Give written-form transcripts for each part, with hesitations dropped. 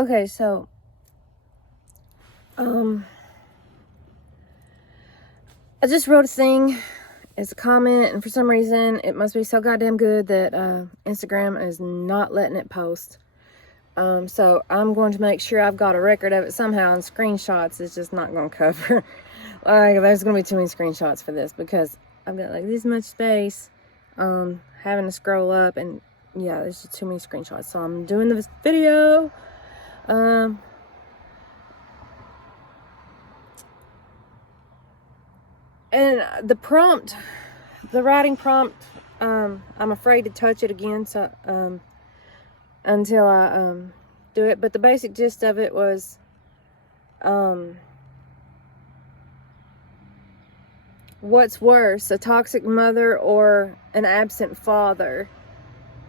Okay, so I just wrote a thing as a comment, and for some reason it must be so goddamn good that Instagram is not letting it post. So I'm going to make sure I've got a record of it somehow, and screenshots is just not going to cover. Like, there's going to be too many screenshots for this because I've got like this much space, having to scroll up, and yeah, there's just too many screenshots. So I'm doing this video. And the prompt, the writing prompt, I'm afraid to touch it again, so until I do it. But the basic gist of it was, what's worse, a toxic mother or an absent father?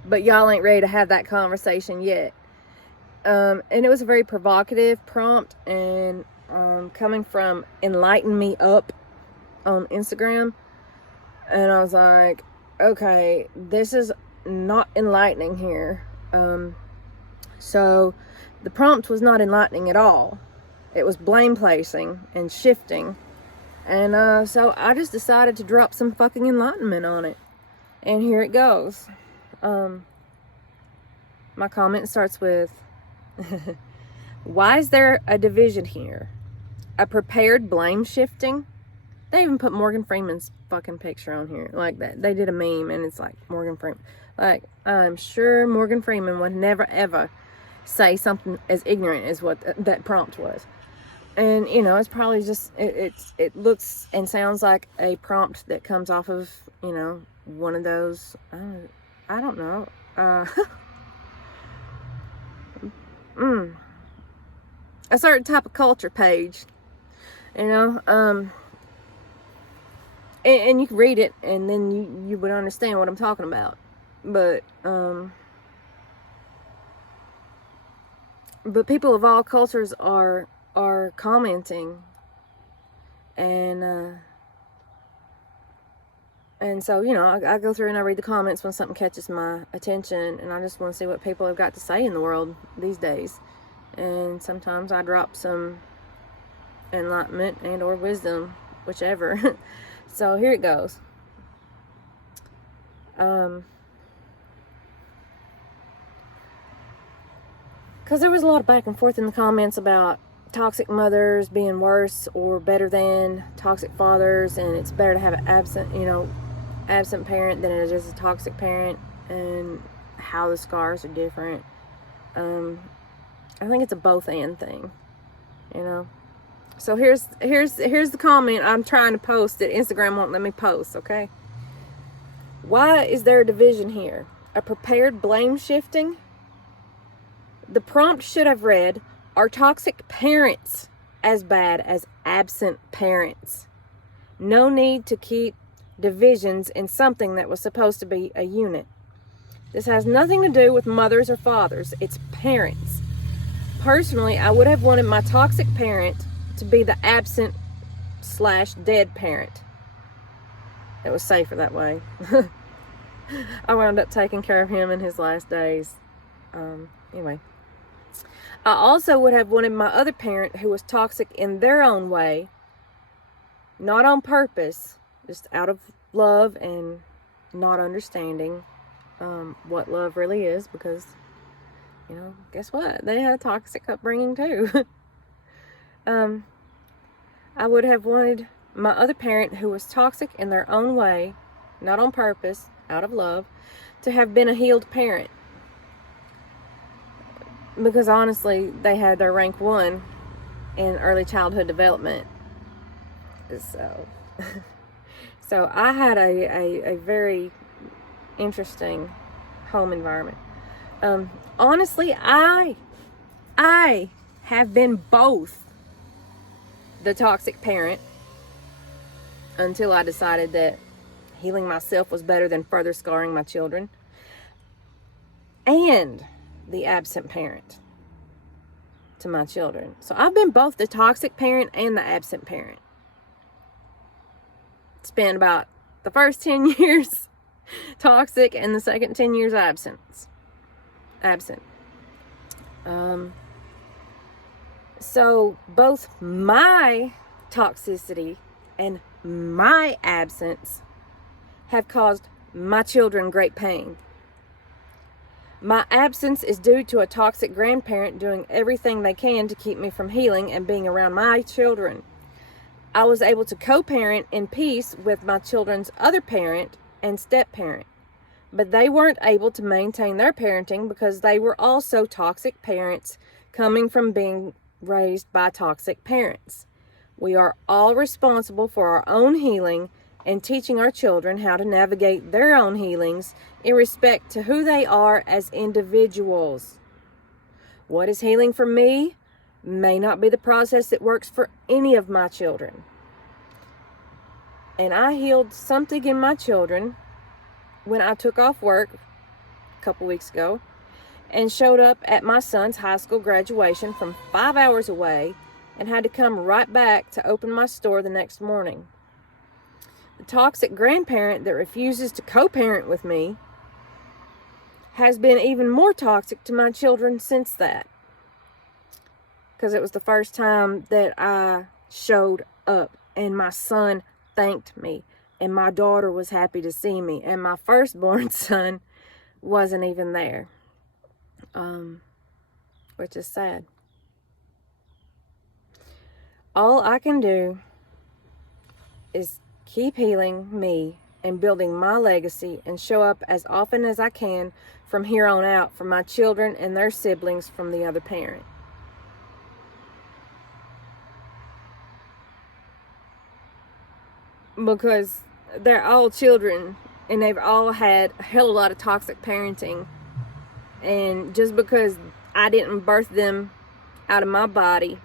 But y'all ain't ready to have that conversation yet. And it was a very provocative prompt, and coming from Enlighten Me Up on Instagram, and I was like, okay, this is not enlightening here. So the prompt was not enlightening at all. It was blame placing and shifting, and so I just decided to drop some fucking enlightenment on it, and here it goes. My comment starts with, why is there a division here? A prepared blame shifting? They even put Morgan Freeman's fucking picture on here. Like that. They did a meme and it's like Morgan Freeman. Like, I'm sure Morgan Freeman would never ever say something as ignorant as what that prompt was. And, you know, it's probably just, it looks and sounds like a prompt that comes off of, you know, one of those, I don't know. A certain type of culture page, you know, and you can read it and then you would understand what I'm talking about. But people of all cultures are commenting, and so, you know, I go through and I read the comments when something catches my attention, and I just want to see what people have got to say in the world these days. And sometimes I drop some enlightenment and or wisdom, whichever. So here it goes. Because there was a lot of back and forth in the comments about toxic mothers being worse or better than toxic fathers, and it's better to have an absent parent than it is a toxic parent, and how the scars are different. I think it's a both and thing, you know. So here's the comment I'm trying to post that Instagram won't let me post, okay? Why is there a division here? A prepared blame shifting? The prompt should have read, are toxic parents as bad as absent parents? No need to keep divisions in something that was supposed to be a unit. This has nothing to do with mothers or fathers. It's parents. Personally, I would have wanted my toxic parent to be the absent/dead parent. It was safer that way. I wound up taking care of him in his last days. Anyway. I also would have wanted my other parent, who was toxic in their own way, not on purpose, just out of love and not understanding what love really is, because, you know, guess what? They had a toxic upbringing too. I would have wanted my other parent, who was toxic in their own way, not on purpose, out of love, to have been a healed parent. Because honestly, they had their rank 1 in early childhood development. So I had a very interesting home environment. Honestly, I have been both the toxic parent until I decided that healing myself was better than further scarring my children, and the absent parent to my children. So I've been both the toxic parent and the absent parent. Spent about the first 10 years toxic and the second 10 years absent. So both my toxicity and my absence have caused my children great pain. My absence is due to a toxic grandparent doing everything they can to keep me from healing and being around my children. I was able to co-parent in peace with my children's other parent and step-parent, but they weren't able to maintain their parenting because they were also toxic parents coming from being raised by toxic parents. We are all responsible for our own healing and teaching our children how to navigate their own healings in respect to who they are as individuals. What is healing for me may not be the process that works for any of my children. And I healed something in my children when I took off work a couple weeks ago and showed up at my son's high school graduation from 5 hours away and had to come right back to open my store the next morning. The toxic grandparent that refuses to co-parent with me has been even more toxic to my children since that. Because it was the first time that I showed up and my son thanked me and my daughter was happy to see me and my firstborn son wasn't even there. Which is sad. All I can do is keep healing me and building my legacy and show up as often as I can from here on out for my children and their siblings from the other parent. Because they're all children and they've all had a hell of a lot of toxic parenting. And just because I didn't birth them out of my body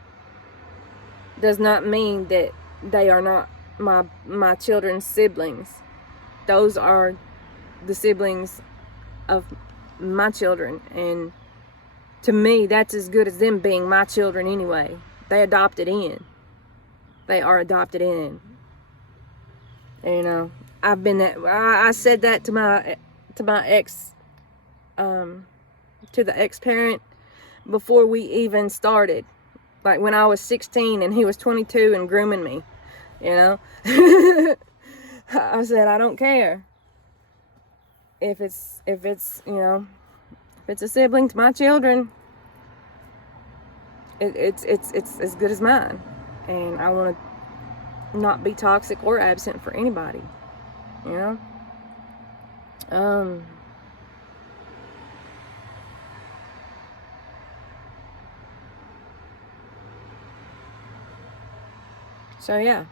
does not mean that they are not my children's siblings. Those are the siblings of my children, and to me that's as good as them being my children anyway. They adopted in. They are adopted in. And, you know, I've been that. I said that to my ex, to the ex-parent before we even started. Like when I was 16 and he was 22 and grooming me, you know. I said, I don't care if it's you know, if it's a sibling to my children, it's as good as mine, and I want to not be toxic or absent for anybody, you know. So yeah,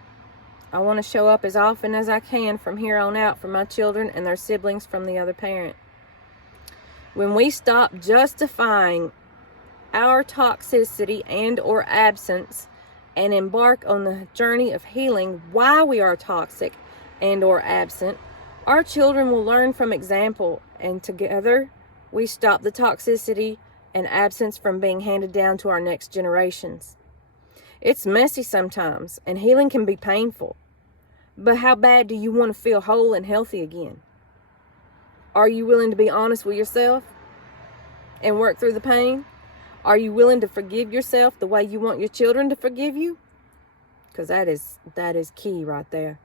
I want to show up as often as I can from here on out for my children and their siblings from the other parent. When we stop justifying our toxicity and or absence and embark on the journey of healing why we are toxic and or absent, our children will learn from example, and together we stop the toxicity and absence from being handed down to our next generations. It's messy sometimes, and healing can be painful. But how bad do you want to feel whole and healthy again? Are you willing to be honest with yourself and work through the pain? Are you willing to forgive yourself the way you want your children to forgive you? Because that is key right there.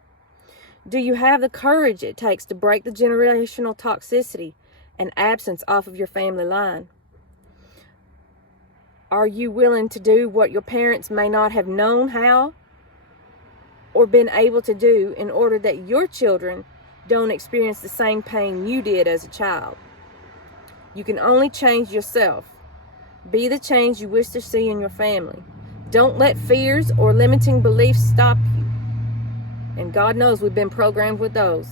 Do you have the courage it takes to break the generational toxicity and absence off of your family line? Are you willing to do what your parents may not have known how or been able to do in order that your children don't experience the same pain you did as a child? You can only change yourself. Be the change you wish to see in your family. Don't let fears or limiting beliefs stop you. And God knows we've been programmed with those.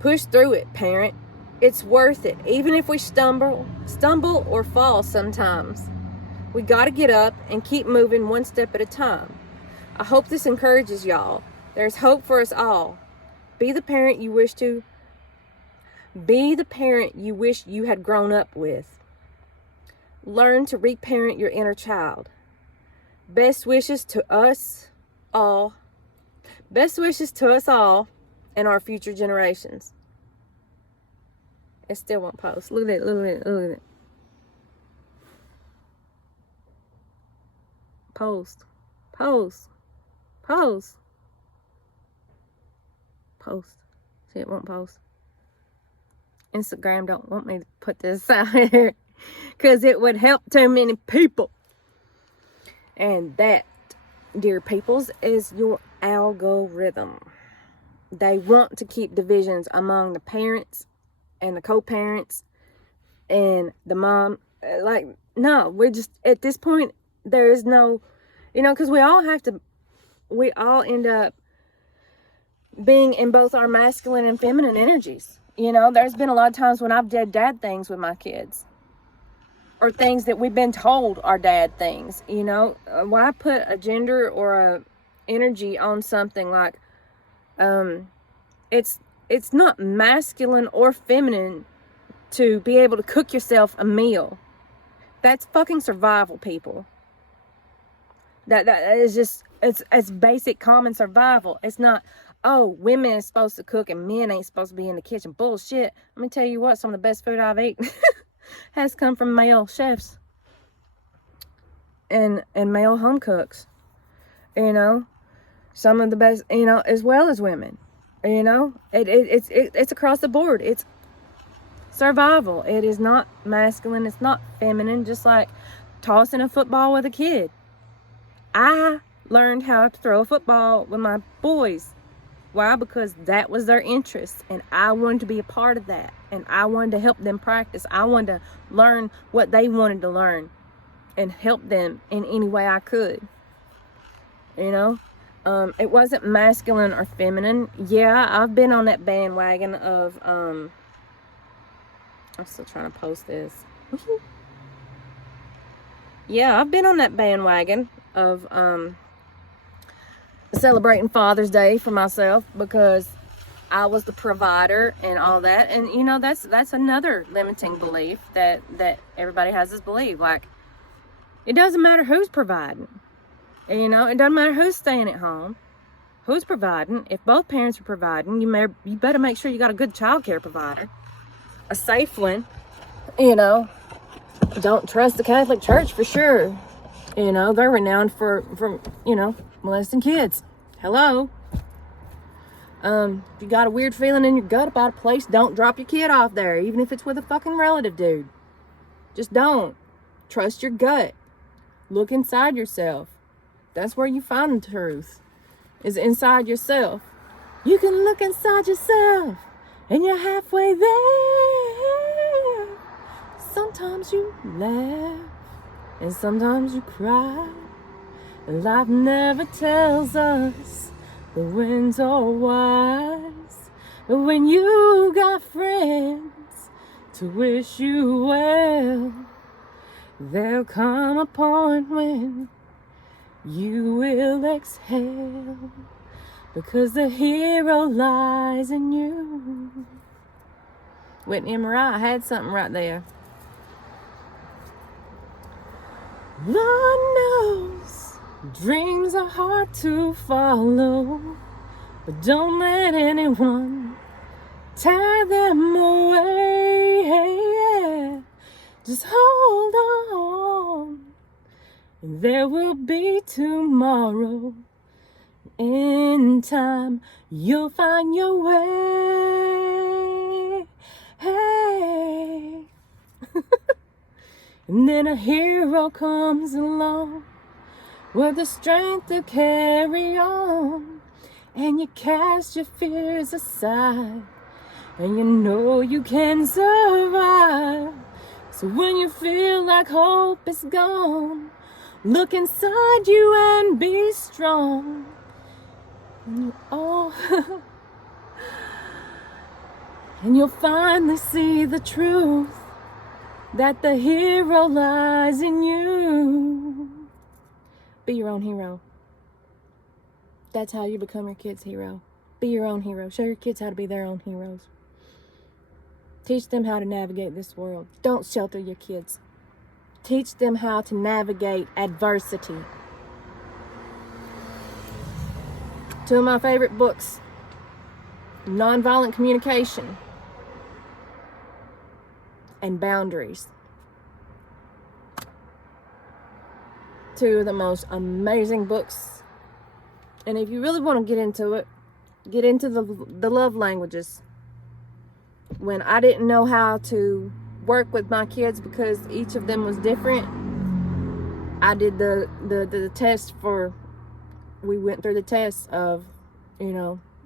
Push through it, parent. It's worth it, even if we stumble or fall sometimes. We got to get up and keep moving one step at a time. I hope this encourages y'all. There's hope for us all. Be the parent you wish you had grown up with. Learn to reparent your inner child. Best wishes to us all. Best wishes to us all and our future generations. It still won't post. Look at it. Post. Post. Post. Post. See, it won't post. Instagram don't want me to put this out here because it would help too many people. And that, dear peoples, is your algorithm. They want to keep divisions among the parents and the co-parents and the mom. Like, no, we're just, at this point, there is no, because we all end up being in both our masculine and feminine energies. There's been a lot of times when I've did dad things with my kids, or things that we've been told are dad things. Why put a gender or a energy on something like, it's not masculine or feminine to be able to cook yourself a meal. That's fucking survival, people. That is just, it's basic common survival. It's not, oh, women are supposed to cook and men ain't supposed to be in the kitchen. Bullshit. Let me tell you what, some of the best food I've eaten has come from male chefs and male home cooks. Some of the best, as well as women. It's across the board. It's survival. It is not masculine. It's not feminine. Just like tossing a football with a kid. I learned how to throw a football with my boys. Why? Because that was their interest, and I wanted to be a part of that, and I wanted to help them practice. I wanted to learn what they wanted to learn and help them in any way I could. It wasn't masculine or feminine. Yeah, I've been on that bandwagon of, I'm still trying to post this. Yeah, I've been on that bandwagon of, celebrating Father's Day for myself because I was the provider and all that. And, that's another limiting belief that everybody has this belief. Like, it doesn't matter who's providing. It doesn't matter who's staying at home, who's providing. If both parents are providing, you better make sure you got a good child care provider, a safe one. Don't trust the Catholic Church for sure. They're renowned for molesting kids. Hello. If you got a weird feeling in your gut about a place, don't drop your kid off there, even if it's with a fucking relative, dude. Just don't. Trust your gut. Look inside yourself. That's where you find the truth, is inside yourself. You can look inside yourself, and you're halfway there. Sometimes you laugh, and sometimes you cry. Life never tells us the winds are wise. But when you got friends to wish you well, there'll come a point when you will exhale, because the hero lies in you. Whitney and Mariah had something right there. Lord knows dreams are hard to follow, but don't let anyone tear them away. Just hold on, and there will be tomorrow. In time, you'll find your way. Hey. And then a hero comes along with the strength to carry on, and you cast your fears aside, and you know you can survive. So when you feel like hope is gone, look inside you and be strong. And and you'll finally see the truth, that the hero lies in you. Be your own hero. That's how you become your kid's hero. Be your own hero. Show your kids how to be their own heroes. Teach them how to navigate this world. Don't shelter your kids. Teach them how to navigate adversity. Two of my favorite books: Nonviolent Communication and Boundaries. two of the most amazing books. And if you really want to get into it, get into the love languages. When I didn't know how to work with my kids because each of them was different, I did the test we went through the test of,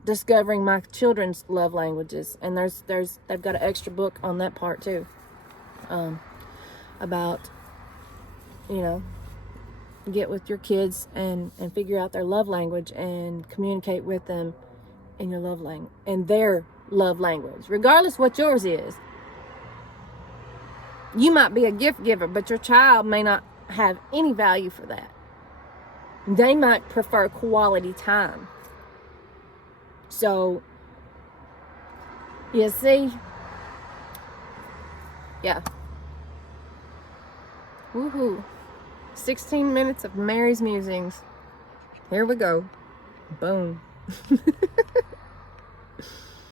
discovering my children's love languages. And they've got an extra book on that part too, about, get with your kids and figure out their love language and communicate with them in your love language, in their love language, regardless what yours is. You might be a gift giver, but your child may not have any value for that. They might prefer quality time. So, you see, yeah. Woohoo. 16 minutes of Mary's musings. Here we go. Boom.